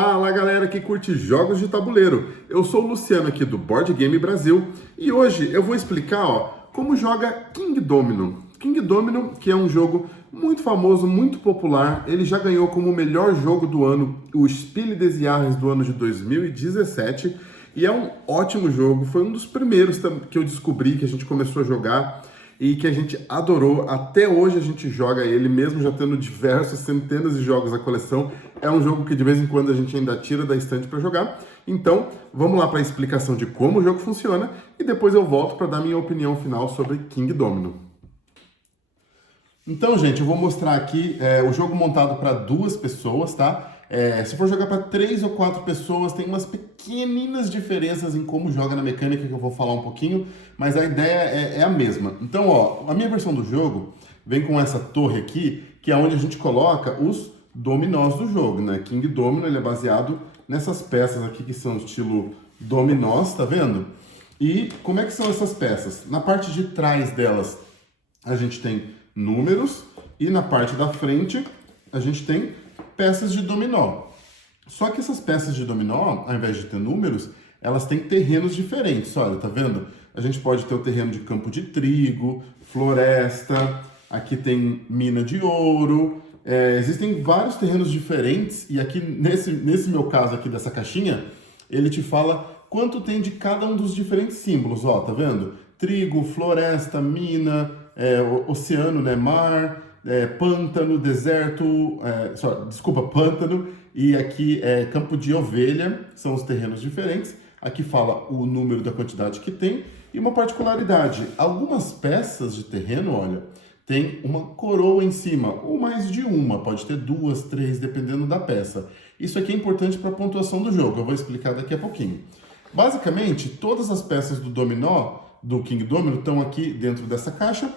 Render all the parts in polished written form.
Fala galera que curte jogos de tabuleiro, eu sou o Luciano aqui do Board Game Brasil e hoje eu vou explicar como joga King Domino. King Domino, que é um jogo muito famoso, muito popular, ele já ganhou como o melhor jogo do ano o Spiel des Jahres do ano de 2017 e é um ótimo jogo, foi um dos primeiros que eu descobri, que a gente começou a jogar e que a gente adorou. Até hoje a gente joga ele, mesmo já tendo diversos, centenas de jogos na coleção. É um jogo que de vez em quando a gente ainda tira da estante para jogar. Então, vamos lá para a explicação de como o jogo funciona e depois eu volto para dar minha opinião final sobre King Domino. Então, gente, eu vou mostrar aqui o jogo montado para 2 pessoas, tá? Se for jogar para 3 ou 4 pessoas, tem umas pequeninas diferenças em como joga na mecânica que eu vou falar um pouquinho, mas a ideia é a mesma. Então, ó, a minha versão do jogo vem com essa torre aqui, que é onde a gente coloca os dominós do jogo, né? King Domino, ele é baseado nessas peças aqui que são estilo dominós, tá vendo? E como é que são essas peças? Na parte de trás delas, a gente tem números e na parte da frente, a gente tem peças de dominó. Só que essas peças de dominó, ao invés de ter números, elas têm terrenos diferentes. Olha, tá vendo? A gente pode ter o terreno de campo de trigo, floresta, aqui tem mina de ouro. Existem vários terrenos diferentes e aqui, nesse meu caso aqui dessa caixinha, ele te fala quanto tem de cada um dos diferentes símbolos. Ó, tá vendo? Trigo, floresta, mina, oceano, né, mar, pântano, deserto, pântano, e aqui campo de ovelha, são os terrenos diferentes. Aqui fala o número da quantidade que tem e uma particularidade, algumas peças de terreno, olha, tem uma coroa em cima, ou mais de uma, pode ter 2, 3, dependendo da peça. Isso aqui é importante para a pontuação do jogo, eu vou explicar daqui a pouquinho. Basicamente, todas as peças do dominó, do King Domino, estão aqui dentro dessa caixa,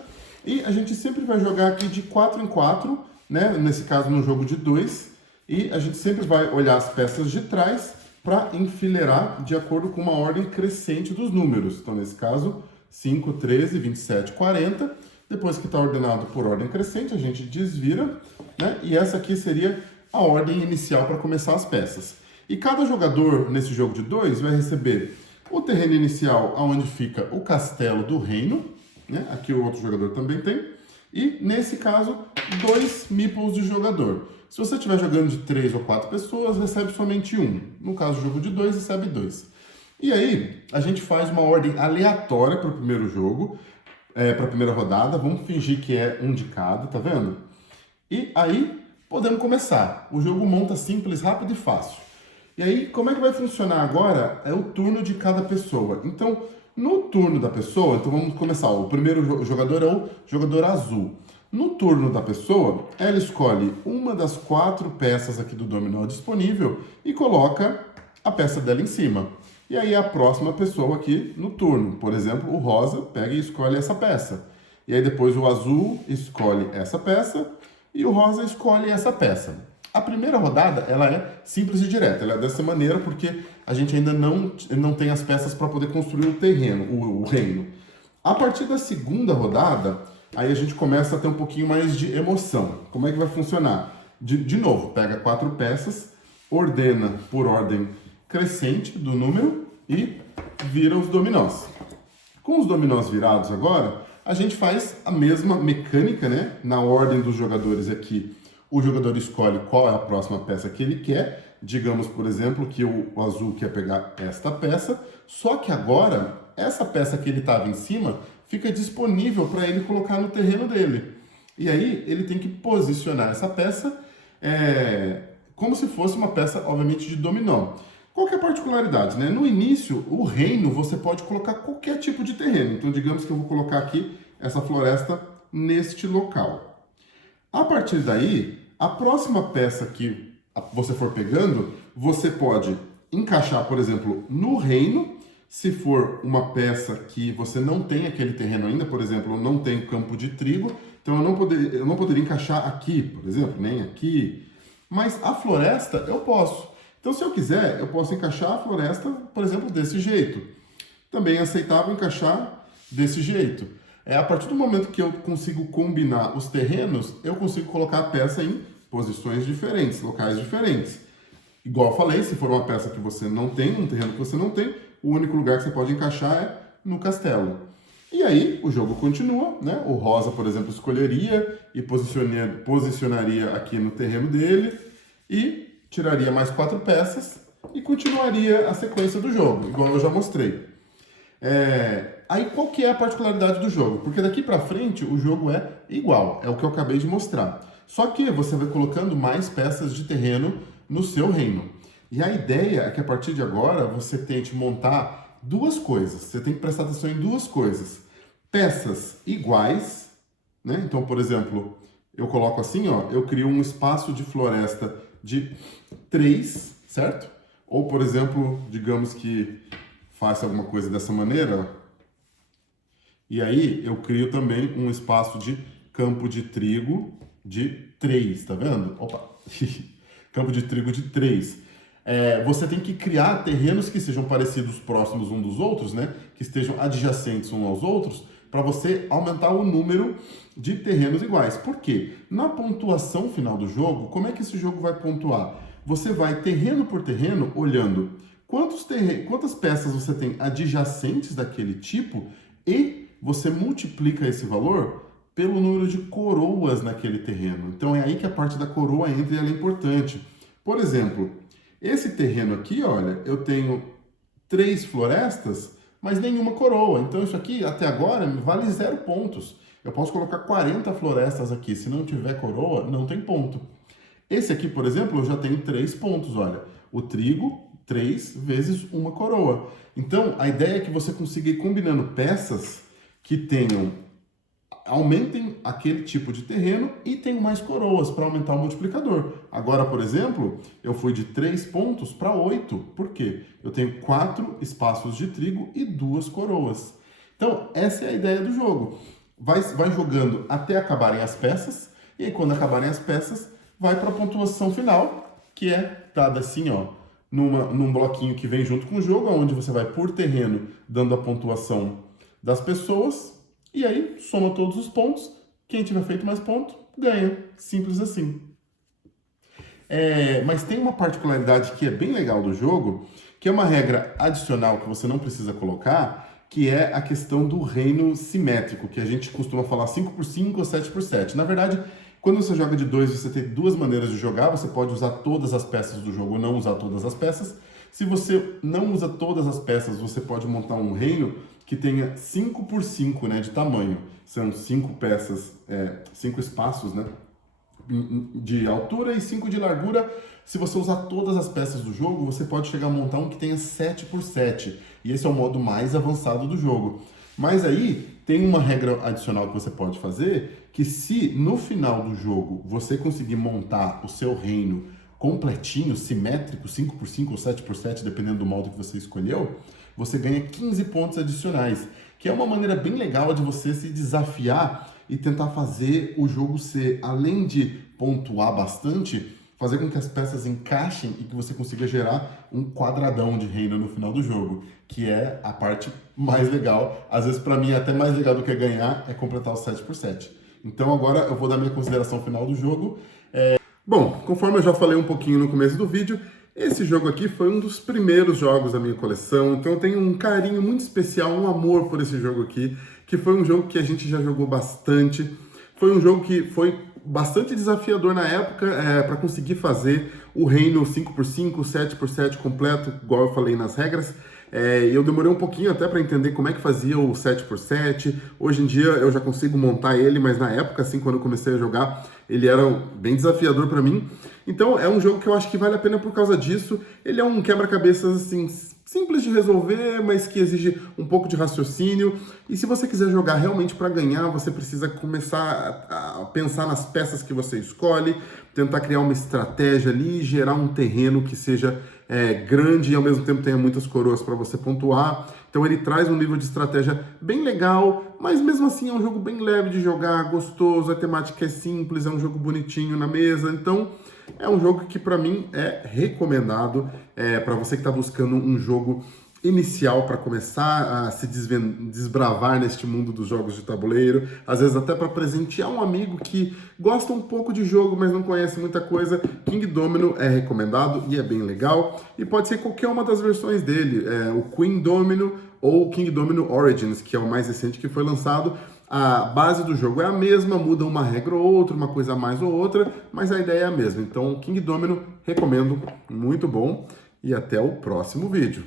e a gente sempre vai jogar aqui de 4 em 4, né? Nesse caso no jogo de 2, e a gente sempre vai olhar as peças de trás para enfileirar de acordo com uma ordem crescente dos números. Então, nesse caso, 5, 13, 27, 40. Depois que está ordenado por ordem crescente, a gente desvira, né? E essa aqui seria a ordem inicial para começar as peças. E cada jogador nesse jogo de 2 vai receber o terreno inicial, onde fica o castelo do reino, né? Aqui o outro jogador também tem. E, nesse caso, 2 meeples de jogador. Se você estiver jogando de 3 ou 4 pessoas, recebe somente 1. No caso do jogo de 2, recebe 2. E aí, a gente faz uma ordem aleatória para o primeiro jogo, para a primeira rodada. Vamos fingir que é um de cada, tá vendo? E aí, podemos começar. O jogo monta simples, rápido e fácil. E aí, como é que vai funcionar agora? É o turno de cada pessoa. Então, no turno da pessoa, então vamos começar. O primeiro jogador é o jogador azul. No turno da pessoa, ela escolhe uma das 4 peças aqui do dominó disponível e coloca a peça dela em cima. E aí a próxima pessoa aqui no turno, por exemplo, o rosa pega e escolhe essa peça. E aí depois o azul escolhe essa peça e o rosa escolhe essa peça. A primeira rodada, ela é simples e direta, ela é dessa maneira porque a gente ainda não tem as peças para poder construir o terreno, o reino. A partir da segunda rodada, aí a gente começa a ter um pouquinho mais de emoção. Como é que vai funcionar? De novo, pega 4 peças, ordena por ordem crescente do número e vira os dominós. Com os dominós virados agora, a gente faz a mesma mecânica, né? Na ordem dos jogadores aqui, o jogador escolhe qual é a próxima peça que ele quer. Digamos, por exemplo, que o azul quer pegar esta peça, só que agora, essa peça que ele estava em cima fica disponível para ele colocar no terreno dele. E aí, ele tem que posicionar essa peça como se fosse uma peça, obviamente, de dominó. Qual que é a particularidade, né? No início, o reino, você pode colocar qualquer tipo de terreno. Então, digamos que eu vou colocar aqui essa floresta neste local. A partir daí, a próxima peça que você for pegando, você pode encaixar, por exemplo, no reino. Se for uma peça que você não tem aquele terreno ainda, por exemplo, eu não tenho campo de trigo, então eu não poderia encaixar aqui, por exemplo, nem aqui. Mas a floresta eu posso. Então, se eu quiser, eu posso encaixar a floresta, por exemplo, desse jeito. Também é aceitável encaixar desse jeito. A partir do momento que eu consigo combinar os terrenos, eu consigo colocar a peça em posições diferentes, locais diferentes. Igual eu falei, se for uma peça que você não tem, um terreno que você não tem, o único lugar que você pode encaixar é no castelo. E aí o jogo continua, né? O rosa, por exemplo, escolheria e posicionaria aqui no terreno dele e tiraria mais 4 peças e continuaria a sequência do jogo, igual eu já mostrei. Aí qual que é a particularidade do jogo? Porque daqui pra frente o jogo é igual, é o que eu acabei de mostrar. Só que você vai colocando mais peças de terreno no seu reino. E a ideia é que a partir de agora você tente montar duas coisas. Você tem que prestar atenção em duas coisas. Peças iguais, né? Então, por exemplo, eu coloco assim, ó, eu crio um espaço de floresta de 3, certo? Ou, por exemplo, digamos que faça alguma coisa dessa maneira, ó. E aí eu crio também um espaço de campo de trigo de 3, tá vendo? Opa! Campo de trigo de 3. Você tem que criar terrenos que sejam parecidos, próximos uns dos outros, né? Que estejam adjacentes uns aos outros, para você aumentar o número de terrenos iguais. Por quê? Na pontuação final do jogo, como é que esse jogo vai pontuar? Você vai terreno por terreno olhando quantas peças você tem adjacentes daquele tipo e você multiplica esse valor pelo número de coroas naquele terreno. Então é aí que a parte da coroa entra e ela é importante. Por exemplo, esse terreno aqui, olha, eu tenho 3 florestas, mas nenhuma coroa. Então isso aqui, até agora, vale 0 pontos. Eu posso colocar 40 florestas aqui. Se não tiver coroa, não tem ponto. Esse aqui, por exemplo, eu já tenho 3 pontos, olha. O trigo, 3 vezes uma coroa. Então, a ideia é que você consiga ir combinando peças que aumentem aquele tipo de terreno e tenham mais coroas para aumentar o multiplicador. Agora, por exemplo, eu fui de 3 pontos para 8. Por quê? Eu tenho 4 espaços de trigo e 2 coroas. Então, essa é a ideia do jogo. Vai jogando até acabarem as peças, e aí quando acabarem as peças, vai para a pontuação final, que é dada assim, ó, num bloquinho que vem junto com o jogo, onde você vai por terreno dando a pontuação das pessoas, e aí soma todos os pontos, quem tiver feito mais pontos, ganha. Simples assim. Mas tem uma particularidade que é bem legal do jogo, que é uma regra adicional que você não precisa colocar, que é a questão do reino simétrico, que a gente costuma falar 5x5 ou 7x7. Na verdade, quando você joga de 2, você tem 2 maneiras de jogar, você pode usar todas as peças do jogo ou não usar todas as peças. Se você não usa todas as peças, você pode montar um reino que tenha 5x5, né, de tamanho. São 5 peças, 5 espaços, né, de altura e 5 de largura. Se você usar todas as peças do jogo, você pode chegar a montar um que tenha 7x7. E esse é o modo mais avançado do jogo. Mas aí tem uma regra adicional que você pode fazer, que se no final do jogo você conseguir montar o seu reino completinho, simétrico, 5x5 ou 7x7, dependendo do modo que você escolheu, você ganha 15 pontos adicionais, que é uma maneira bem legal de você se desafiar e tentar fazer o jogo ser, além de pontuar bastante, fazer com que as peças encaixem e que você consiga gerar um quadradão de reino no final do jogo, que é a parte mais legal. Às vezes, para mim, é até mais legal do que ganhar, é completar o 7x7. Então, agora eu vou dar minha consideração final do jogo. Bom, conforme eu já falei um pouquinho no começo do vídeo, esse jogo aqui foi um dos primeiros jogos da minha coleção, então eu tenho um carinho muito especial, um amor por esse jogo aqui, que foi um jogo que a gente já jogou bastante. Foi um jogo que foi bastante desafiador na época para conseguir fazer o reino 5x5, 7x7 completo, igual eu falei nas regras. Eu demorei um pouquinho até para entender como é que fazia o 7x7. Hoje em dia eu já consigo montar ele, mas na época, assim, quando eu comecei a jogar, ele era bem desafiador para mim. Então é um jogo que eu acho que vale a pena por causa disso. Ele é um quebra-cabeças assim, simples de resolver, mas que exige um pouco de raciocínio. E se você quiser jogar realmente para ganhar, você precisa começar a pensar nas peças que você escolhe, tentar criar uma estratégia ali, gerar um terreno que seja grande e ao mesmo tempo tenha muitas coroas para você pontuar. Então ele traz um nível de estratégia bem legal, mas mesmo assim é um jogo bem leve de jogar, gostoso, a temática é simples, é um jogo bonitinho na mesa. Então é um jogo que para mim é recomendado para você que está buscando um jogo inicial para começar a se desbravar neste mundo dos jogos de tabuleiro, às vezes até para presentear um amigo que gosta um pouco de jogo, mas não conhece muita coisa. King Domino é recomendado e é bem legal, e pode ser qualquer uma das versões dele, o Queen Domino ou o King Domino Origins, que é o mais recente que foi lançado. A base do jogo é a mesma, muda uma regra ou outra, uma coisa a mais ou outra, mas a ideia é a mesma. Então, King Domino, recomendo, muito bom, e até o próximo vídeo.